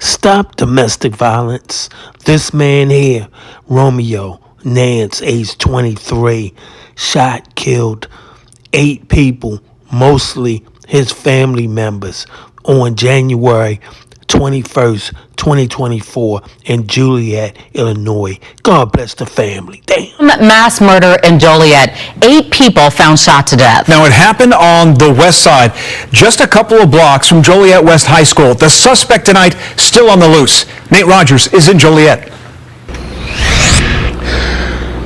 Stop domestic violence. This man here, Romeo Nance, age 23, shot, killed 8 people, mostly his family members, on January 21st, 2024 in Joliet, Illinois. God bless the family. Damn. Mass murder in Joliet. 8 people found shot to death. Now, it happened on the west side, just a couple of blocks from Joliet West High School. The suspect tonight still on the loose. Nate Rogers is in Joliet.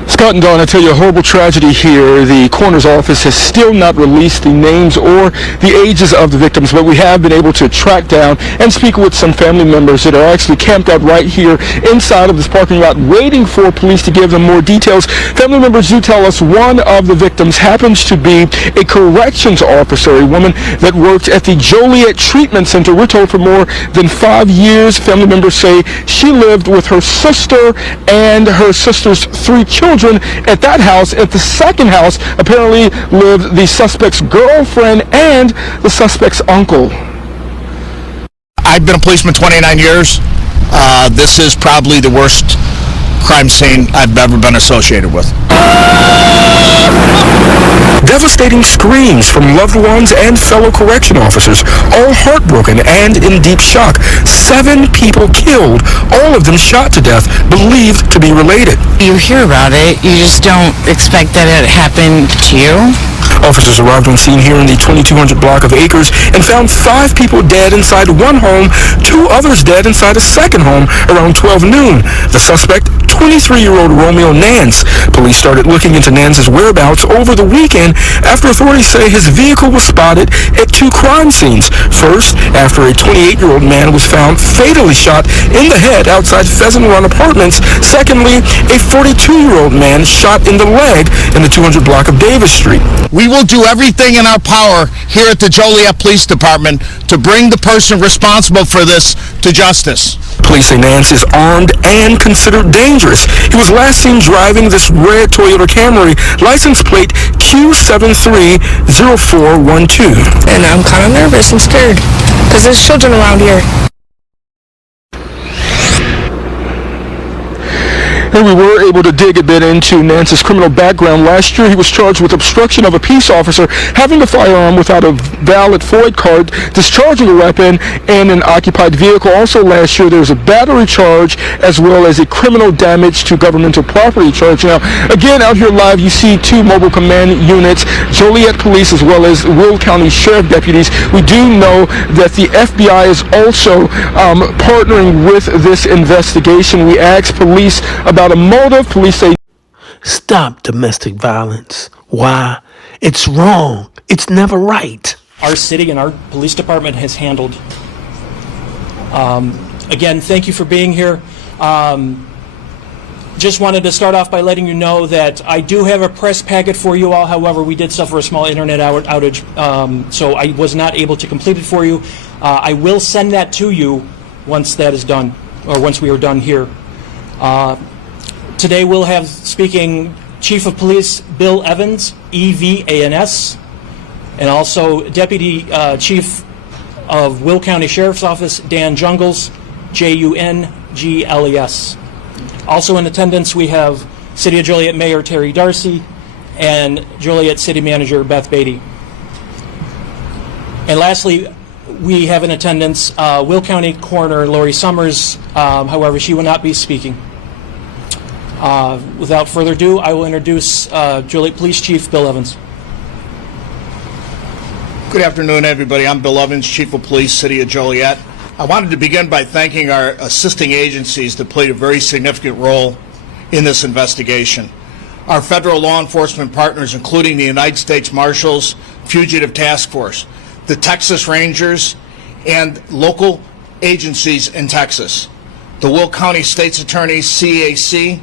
Scott and Dawn, I tell you, a horrible tragedy here. The coroner's office has still not released the names or the ages of the victims, but we have been able to track down and speak with some family members that are actually camped out right here inside of this parking lot waiting for police to give them more details. Family members do tell us one of the victims happens to be a corrections officer, a woman that worked at the Joliet Treatment Center. We're told for more than 5 years. Family members say she lived with her sister and her sister's 3 children at that house. At the second house apparently lived the suspect's girlfriend and the suspect's uncle. I've been a policeman 29 years. This is probably the worst crime scene I've ever been associated with. Devastating screams from loved ones and fellow correction officers, all heartbroken and in deep shock. 7 people killed, all of them shot to death, believed to be related. You hear about it, you just don't expect that it happened to you. Officers arrived on scene here in the 2200 block of Acres and found 5 people dead inside one home, 2 others dead inside a second home around 12 noon. The suspect, 23-year-old Romeo Nance. Police started looking into Nance's whereabouts over the weekend after authorities say his vehicle was spotted at 2 crime scenes. First, after a 28-year-old man was found fatally shot in the head outside Pheasant Run Apartments. Secondly, a 42-year-old man shot in the leg in the 200 block of Davis Street. We will do everything in our power here at the Joliet Police Department to bring the person responsible for this to justice. Police say Nance is armed and considered dangerous. He was last seen driving this red Toyota Camry, license plate Q730412. And I'm kind of nervous and scared because there's children around here. And we were able to dig a bit into Nance's criminal background. Last year, he was charged with obstruction of a peace officer, having a firearm without a valid FOID card, discharging a weapon, and an occupied vehicle. Also last year, there was a battery charge as well as a criminal damage to governmental property charge. Now, again, out here live, you see 2 mobile command units, Joliet Police as well as Will County Sheriff deputies. We do know that the FBI is also partnering with this investigation. We asked police about a motive. Police say Stop domestic violence. Why? It's wrong. It's never right. Our city and our police department has handled. Again, thank you for being here. Just wanted to start off by letting you know that I do have a press packet for you all. However, we did suffer a small internet outage, so I was not able to complete it for you. I will send that to you once that is done, or once we are done here. Today we'll have speaking Chief of Police Bill Evans, EVANS, and also Deputy Chief of Will County Sheriff's Office, Dan Jungles, JUNGLES. Also in attendance we have City of Joliet Mayor Terry Darcy and Joliet City Manager Beth Beatty. And lastly, we have in attendance Will County Coroner Lori Summers. However, she will not be speaking. Without further ado, I will introduce Joliet Police Chief Bill Evans. Good afternoon, everybody. I'm Bill Evans, Chief of Police, City of Joliet. I wanted to begin by thanking our assisting agencies that played a very significant role in this investigation. Our federal law enforcement partners, including the United States Marshals, Fugitive Task Force, the Texas Rangers, and local agencies in Texas, the Will County State's Attorney's CAC,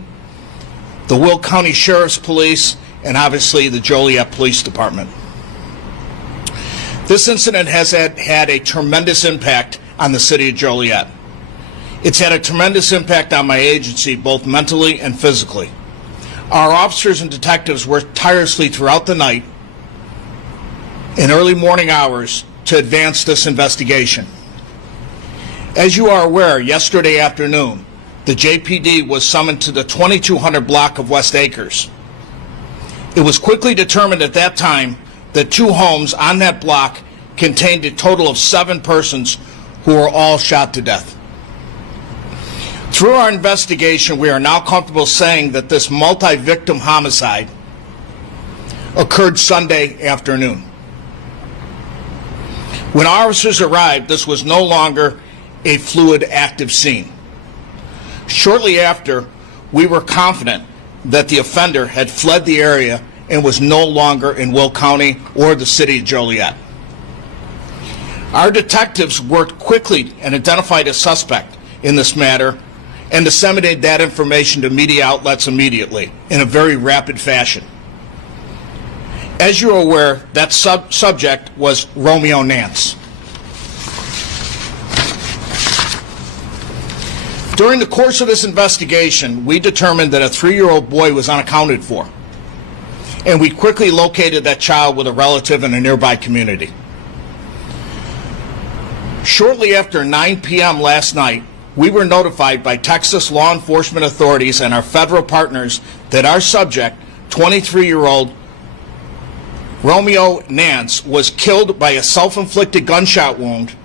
the Will County Sheriff's Police, and obviously the Joliet Police Department. This incident has had a tremendous impact on the city of Joliet. It's had a tremendous impact on my agency, both mentally and physically. Our officers and detectives worked tirelessly throughout the night and early morning hours to advance this investigation. As you are aware, yesterday afternoon, the JPD was summoned to the 2200 block of West Acres. It was quickly determined at that time that 2 homes on that block contained a total of 7 persons who were all shot to death. Through our investigation, we are now comfortable saying that this multi-victim homicide occurred Sunday afternoon. When our officers arrived, this was no longer a fluid, active scene. Shortly after, we were confident that the offender had fled the area and was no longer in Will County or the city of Joliet. Our detectives worked quickly and identified a suspect in this matter and disseminated that information to media outlets immediately in a very rapid fashion. As you're aware, that subject was Romeo Nance. During the course of this investigation, we determined that a 3-year-old boy was unaccounted for, and we quickly located that child with a relative in a nearby community. Shortly after 9 p.m. last night, we were notified by Texas law enforcement authorities and our federal partners that our subject, 23-year-old Romeo Nance, was killed by a self-inflicted gunshot wound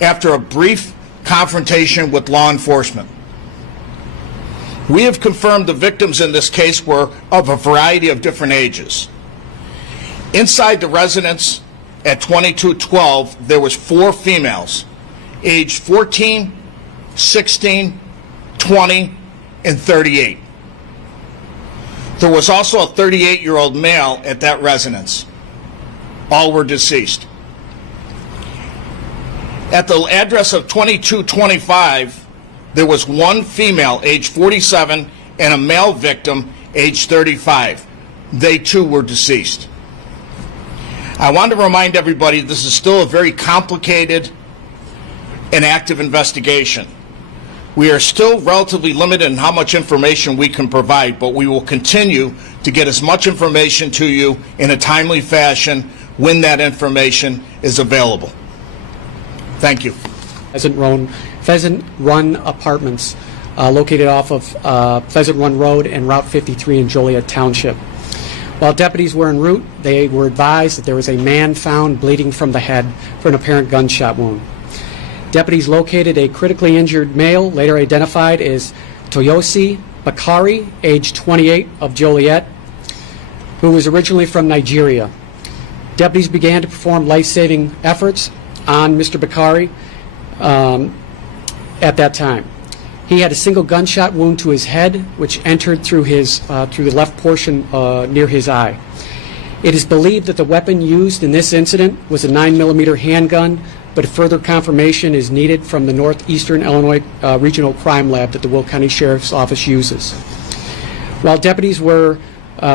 after a brief confrontation with law enforcement. We have confirmed the victims in this case were of a variety of different ages. Inside the residence at 2212, there was 4 females, aged 14, 16, 20, and 38. There was also a 38-year-old male at that residence. All were deceased. At the address of 2225, there was 1 female, age 47, and a male victim, age 35. They too were deceased. I want to remind everybody this is still a very complicated and active investigation. We are still relatively limited in how much information we can provide, but we will continue to get as much information to you in a timely fashion when that information is available. Thank you. Pheasant Run Apartments, located off of Pheasant Run Road and Route 53 in Joliet Township. While deputies were en route, they were advised that there was a man found bleeding from the head for an apparent gunshot wound. Deputies located a critically injured male, later identified as Toyosi Bakari, age 28, of Joliet, who was originally from Nigeria. Deputies began to perform life-saving efforts on Mr. Bakari at that time. He had a single gunshot wound to his head, which entered through the left portion near his eye. It is believed that the weapon used in this incident was a 9mm handgun, but further confirmation is needed from the Northeastern Illinois Regional Crime Lab that the Will County Sheriff's Office uses. While deputies were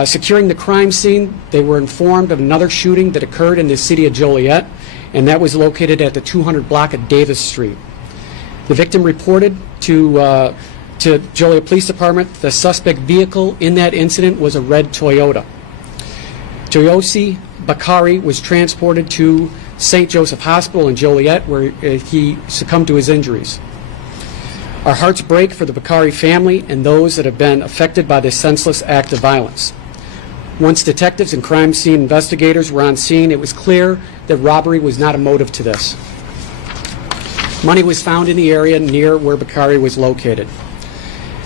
securing the crime scene, they were informed of another shooting that occurred in the city of Joliet, and that was located at the 200 block of Davis Street. The victim reported to Joliet Police Department the suspect vehicle in that incident was a red Toyota. Toyosi Bakari was transported to St. Joseph Hospital in Joliet, where he succumbed to his injuries. Our hearts break for the Bakari family and those that have been affected by this senseless act of violence. Once detectives and crime scene investigators were on scene, it was clear that robbery was not a motive to this. Money was found in the area near where Bakari was located.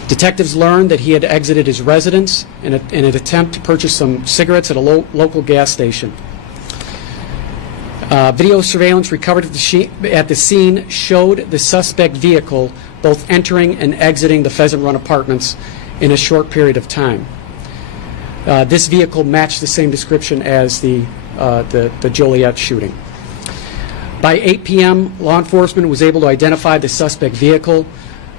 Detectives learned that he had exited his residence in an attempt to purchase some cigarettes at a local gas station. Video surveillance recovered at the scene showed the suspect vehicle both entering and exiting the Pheasant Run Apartments in a short period of time. This vehicle matched the same description as the Joliet shooting. By 8 p.m., law enforcement was able to identify the suspect vehicle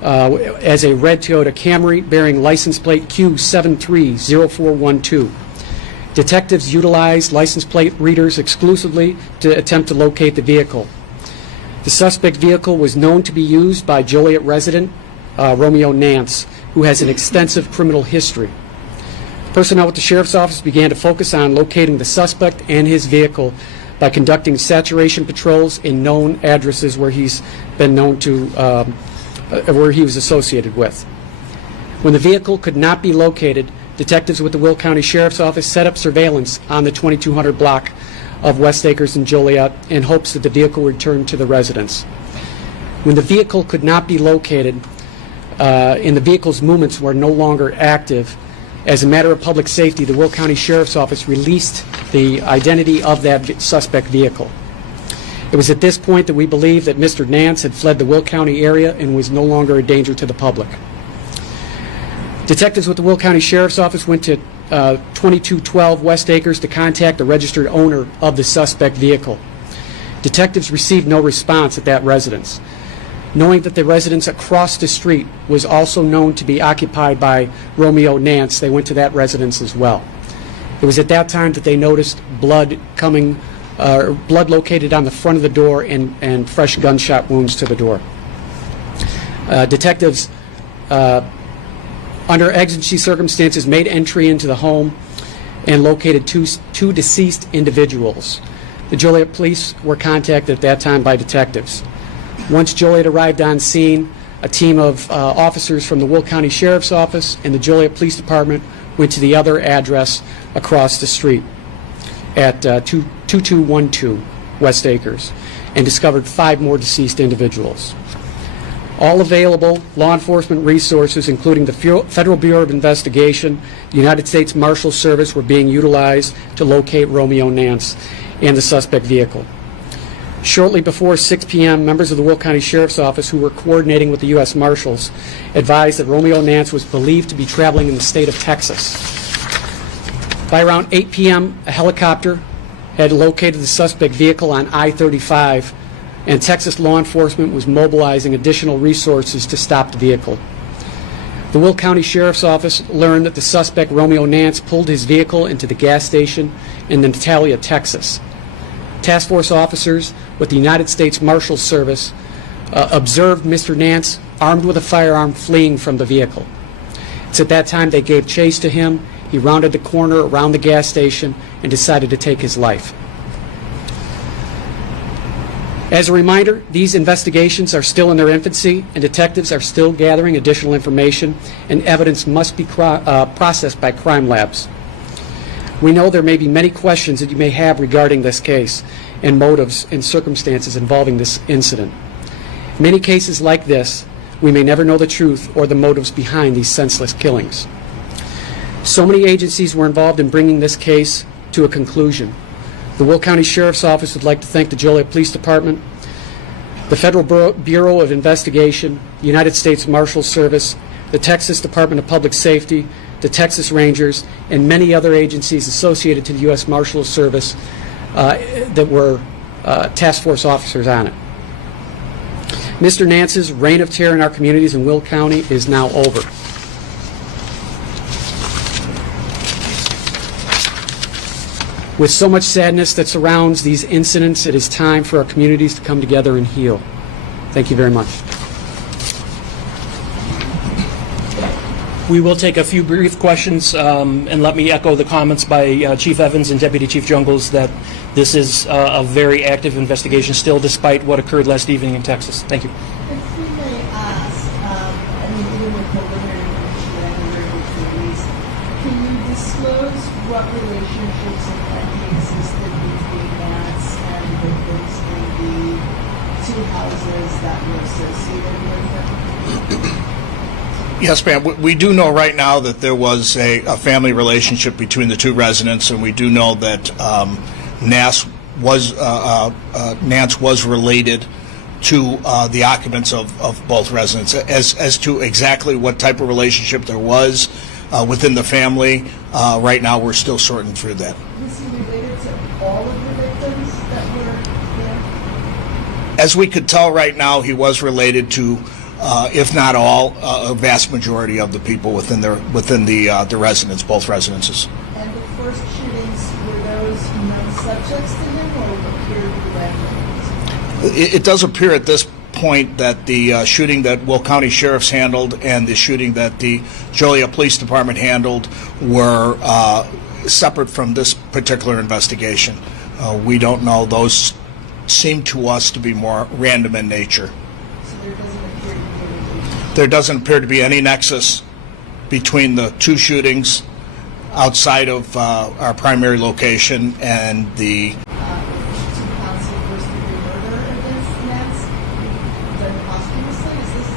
as a red Toyota Camry bearing license plate Q730412. Detectives utilized license plate readers exclusively to attempt to locate the vehicle. The suspect vehicle was known to be used by Joliet resident Romeo Nance, who has an extensive criminal history. Personnel with the Sheriff's Office began to focus on locating the suspect and his vehicle by conducting saturation patrols in known addresses where he's been known to, where he was associated with. When the vehicle could not be located, detectives with the Will County Sheriff's Office set up surveillance on the 2200 block of West Acres and Joliet in hopes that the vehicle would return to the residence. When the vehicle could not be located and the vehicle's movements were no longer active, as a matter of public safety, the Will County Sheriff's Office released the identity of that suspect vehicle. It was at this point that we believed that Mr. Nance had fled the Will County area and was no longer a danger to the public. Detectives with the Will County Sheriff's Office went to 2212 West Acres to contact the registered owner of the suspect vehicle. Detectives received no response at that residence. Knowing that the residence across the street was also known to be occupied by Romeo Nance, they went to that residence as well. It was at that time that they noticed blood located on the front of the door and fresh gunshot wounds to the door. Detectives, under exigency circumstances, made entry into the home and located two deceased individuals. The Joliet police were contacted at that time by detectives. Once Joliet arrived on scene, a team of officers from the Will County Sheriff's Office and the Joliet Police Department went to the other address across the street at 2212 West Acres and discovered 5 more deceased individuals. All available law enforcement resources, including the Federal Bureau of Investigation, the United States Marshals Service, were being utilized to locate Romeo Nance and the suspect vehicle. Shortly before 6 p.m., members of the Will County Sheriff's Office, who were coordinating with the U.S. Marshals, advised that Romeo Nance was believed to be traveling in the state of Texas. By around 8 p.m., a helicopter had located the suspect vehicle on I-35, and Texas law enforcement was mobilizing additional resources to stop the vehicle. The Will County Sheriff's Office learned that the suspect, Romeo Nance, pulled his vehicle into the gas station in Natalia, Texas. Task force officers with the United States Marshals Service observed Mr. Nance armed with a firearm fleeing from the vehicle. It's at that time they gave chase to him. He rounded the corner around the gas station and decided to take his life. As a reminder, these investigations are still in their infancy, and detectives are still gathering additional information, and evidence must be processed by crime labs. We know there may be many questions that you may have regarding this case and motives and circumstances involving this incident. In many cases like this, we may never know the truth or the motives behind these senseless killings. So many agencies were involved in bringing this case to a conclusion. The Will County Sheriff's Office would like to thank the Joliet Police Department, the Federal Bureau of Investigation, the United States Marshals Service, the Texas Department of Public Safety, the Texas Rangers, and many other agencies associated to the U.S. Marshals Service that were task force officers on it. Mr. Nance's reign of terror in our communities in Will County is now over. With so much sadness that surrounds these incidents, it is time for our communities to come together and heal. Thank you very much. We will take a few brief questions, and let me echo the comments by Chief Evans and Deputy Chief Jungles that this is a very active investigation still, despite what occurred last evening in Texas. Thank you. If we may ask, dealing with preliminary information that you're released, can you disclose what relationships, if any, existed between Nance and victims in the 2 houses that were associated with him? Yes, ma'am. We do know right now that there was a family relationship between the 2 residents, and we do know that Nance was related to the occupants of both residents. As to exactly what type of relationship there was within the family, right now we're still sorting through that. Was he related to all of the victims that were there? As we could tell right now, he was related to, if not all, a vast majority of the people within the residence, both residences. And the first shootings, were those known subjects to him or appeared to be random? It does appear at this point that the shooting that Will County Sheriff's handled and the shooting that the Joliet Police Department handled were separate from this particular investigation. We don't know. Those seem to us to be more random in nature. So there doesn't appear to be any. There doesn't appear to be any nexus between the two shootings outside of our primary location and the. To counsel first-degree murder against Nance done posthumously. Is this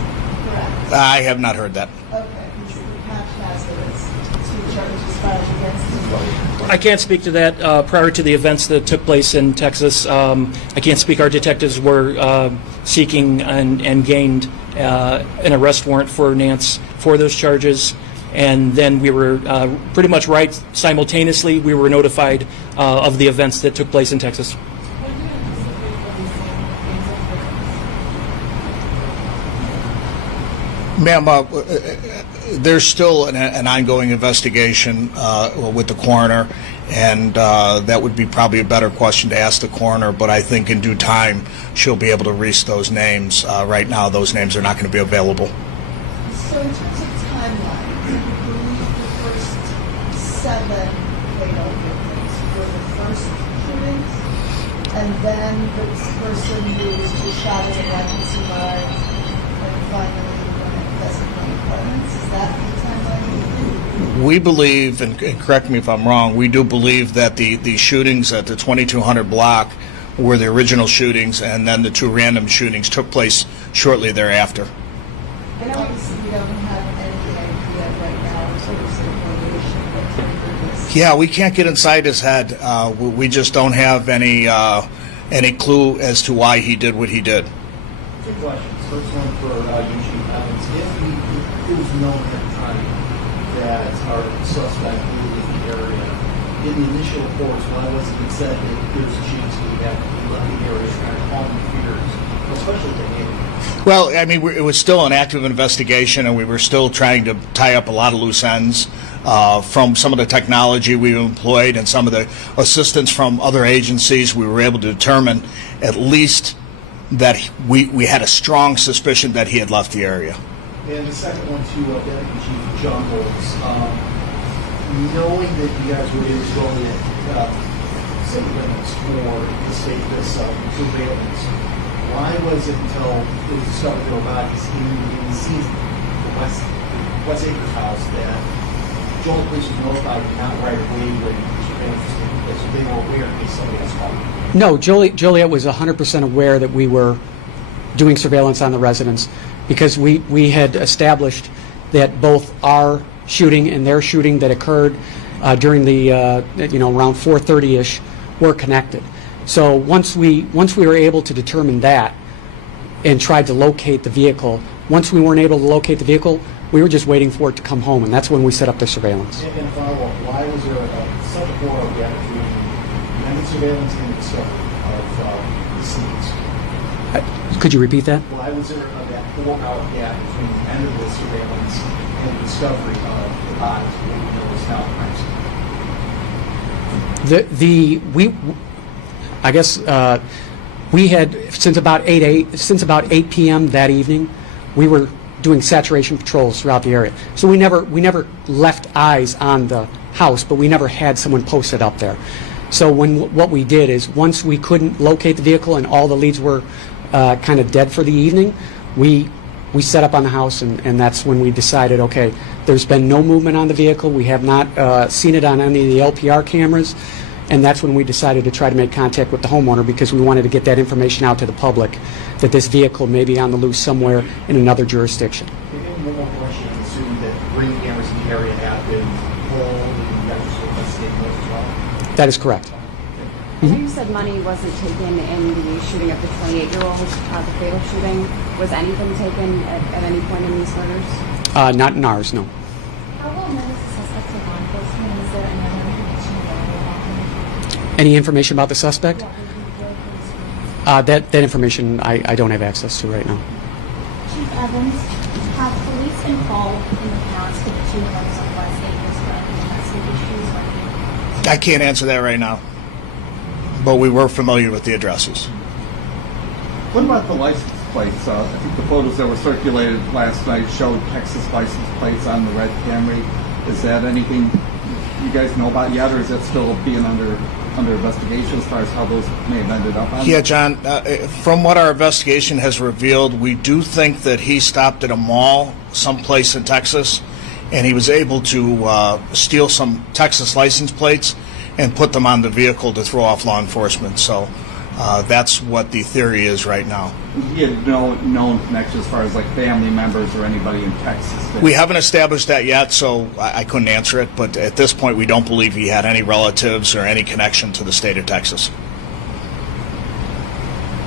correct? I have not heard that. Okay, because the patch has it as 2 charges filed against him. I can't speak to that prior to the events that took place in Texas. I can't speak. Our detectives were seeking and gained an arrest warrant for Nance for those charges. And then we were pretty much right simultaneously, we were notified of the events that took place in Texas. Ma'am, there's still an ongoing investigation with the coroner, and that would be probably a better question to ask the coroner, but I think in due time she'll be able to release those names. Right now, those names are not going to be available. So in terms of timeline, do you believe the first 7 fatal victims were the first shootings? And then the person who was just shot in the back and survived, and finally infested my apartments? Is that the timeline? We believe, and correct me if I'm wrong, we do believe that the shootings at the 2200 block were the original shootings, and then the 2 random shootings took place shortly thereafter. And obviously we don't have any idea right now in terms of motivation that triggered this. Yeah, we can't get inside his head. We just don't have any clue as to why he did what he did. 2 questions. First one for you, Chief Evans. If it was known at the time that our suspect moved in the area, in the initial reports, why wasn't it said that there's a chance he left the area trying to calm the fears, especially the neighborhood? Well, I mean, it was still an active investigation, and we were still trying to tie up a lot of loose ends from some of the technology we employed and some of the assistance from other agencies. We were able to determine at least that we had a strong suspicion that he had left the area. And the second one to Deputy Chief John Bowles. Knowing that you guys were able to go in city limits for the state this surveillance, why was it until it was discovered there were bodies in the season, the West Acres house, that Joliet police was notified not right away when the surveillance was taking place, so they were aware in case somebody else called? No, Joliet was 100% aware that we were doing surveillance on the residents because we had established that both our shooting and their shooting that occurred during the around 4:30ish were connected. So once we were able to determine that and tried to locate the vehicle, once we weren't able to locate the vehicle, we were just waiting for it to come home, and that's when we set up the surveillance. And follow-up, why was there such a horror reaction and the surveillance and the discovery of the scenes? Could you repeat that? Why was there that 4-hour gap between the end of the surveillance and the discovery of the bodies? What we know is now we had since about 8 p.m. that evening, we were doing saturation patrols throughout the area. So we never left eyes on the house, but we never had someone posted up there. So what we did is once we couldn't locate the vehicle and all the leads were kind of dead for the evening, we set up on the house, and that's when we decided, okay, there's been no movement on the vehicle. We have not seen it on any of the LPR cameras, and that's when we decided to try to make contact with the homeowner because we wanted to get that information out to the public that this vehicle may be on the loose somewhere in another jurisdiction. One more question. I'm assuming that ring cameras in the area have been pulled and you guys are still investigating those as well? That is correct. You said money wasn't taken in the shooting of the 28-year-old, the fatal shooting. Was anything taken at any point in these murders? Not in ours, no. How well known is the suspect to law enforcement, and is there any other information available about him? Any information about the suspect? That information I don't have access to right now. Chief Evans, have police involved in the past with the 2 murders of West Acres for any domestic issues? I can't answer that right now, but we were familiar with the addresses. What about the license plates? I think the photos that were circulated last night showed Texas license plates on the red Camry. Is that anything you guys know about yet, or is that still being under under investigation as far as how those may have ended up on? Yeah, John, from what our investigation has revealed, we do think that he stopped at a mall someplace in Texas, and he was able to steal some Texas license plates and put them on the vehicle to throw off law enforcement. So that's what the theory is right now. He had no known connection as far as like family members or anybody in Texas? We haven't established that yet, so I couldn't answer it. But at this point, we don't believe he had any relatives or any connection to the state of Texas.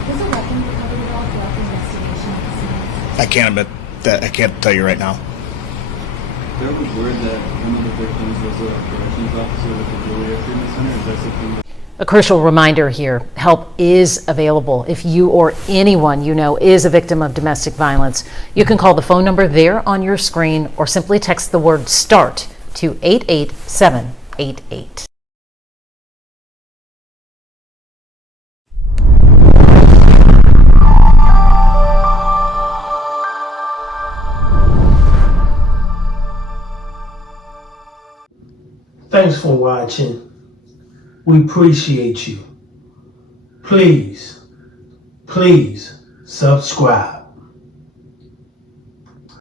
Was a weapon recovered at all throughout the investigation at the scene? I can't admit that. I can't tell you right now. There was word that one of the victims was a corrections officer at the Joliet Treatment Center. Is that something that... A crucial reminder here, help is available if you or anyone you know is a victim of domestic violence. You can call the phone number there on your screen or simply text the word START to 88788. Thanks for watching. We appreciate you. Please subscribe.